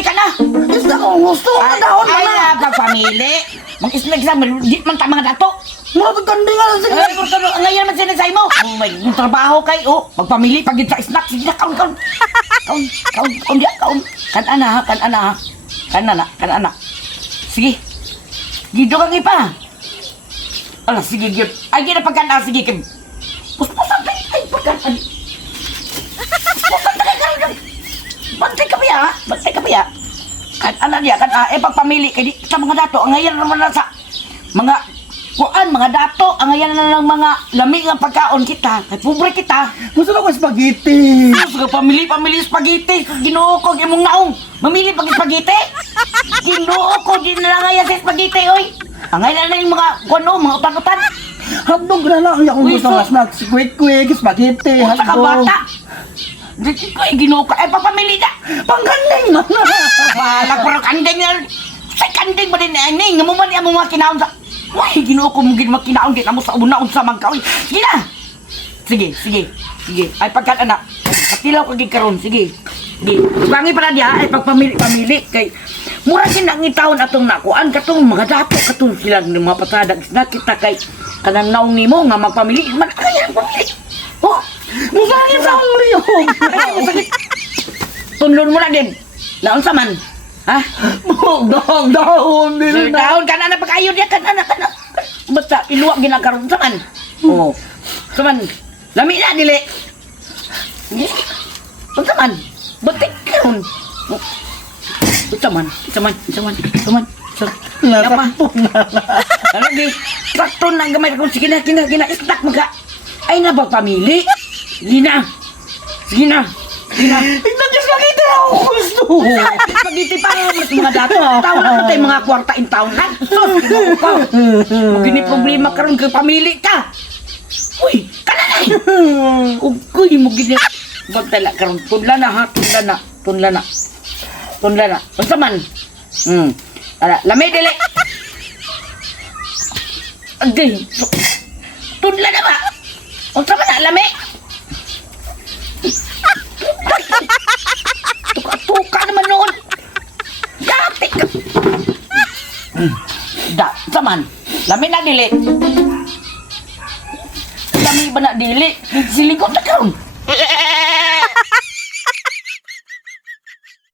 Gani ka na. Gusto ko, gusto ko dahon Ay man na. na, pagpamili. Mag-isnag sa di man ta mga dato. Mga ganda nga lang sige. Ay, kung ngayon man sinasay mo. Oh, may trabaho kay, oh. Magpamili, pag sa snack. Sige na, kaon. Kan ana, ha. Kan ana. Sige. Gido kang ipa. Ala, sige, gid. Ay, gina pagkana, sige, Kim. Puspusan tayo. Ay, pagkana. Puspusan tayo, karon. Bantay ka pa ya. Kan ana dia, pagpamili kay di sa mga dato. Ang ngayon naman na sa mga mga dato, ang ngayon na ng mga lamig ng pagkaon kita. Kay pobre kita. Gusto ko spaghetti. Gusto ka pamili spaghetti. Ginoo ko, imong naong. Mamili pag spaghetti. Ginoo ko, di na lang ngayon sa spaghetti, oy. Ang ngayon na yung mga, mga utan-utan. Hotdog na lang. Yung Uy, gusto so- nga snack. Quick, spaghetti, Sa ka hotdog. bata. Di ko, ginoo ko. Papamili na. Panggaling na na. Wala ko rin kandeng yan. Sa kandeng ba din na yan? Nga mo man yung mga kinaon sa... Uy, ginoo ko mong kinaon. Di na mo sa una sa magkaon. Sige na. Sige. Ay, pagkat anak. Patilaw ka karon. Sige. Bangi pa na diya. Ay, pagpamili. Kay, mura sinang itawon atong nakuan. Katong mga dato. Katong silang mga patadag. Na kita kay kanang naong nimo nga magpamili. Man, kaya pamili. Oh, Musangin sa ang liyong. ay, masakit. Tunlon mo na din. Naon sa man. Ha? Dahon din Sir, na. daon ka na pagkayo diya kan anak. Basta iluwag ginakaroon sa man. Oh. Sa man. Lami na dili. Sa man. Batik karon. Sa man. Nasakto na. Ano di? Sakto na gamay ko sige na istak mga. Ay na pamili. Sige na. Tignan niyo spaghetti na ako gusto. Spaghetti pa mga dato. Taon na tayo mga kwarta in taon na. Sus, ginoo ko. Magini problema karon kay pamili ka. Uy, kananay. Uy, mo gini. Bagtala karon tunla na. Unsa man? Ala, lami dili. Agay. Tunla na ba? Unsa man na lami? Tuka naman noon. Dati ka. Saman. Lami na dili. Lami ba na dili? Silikot na karon.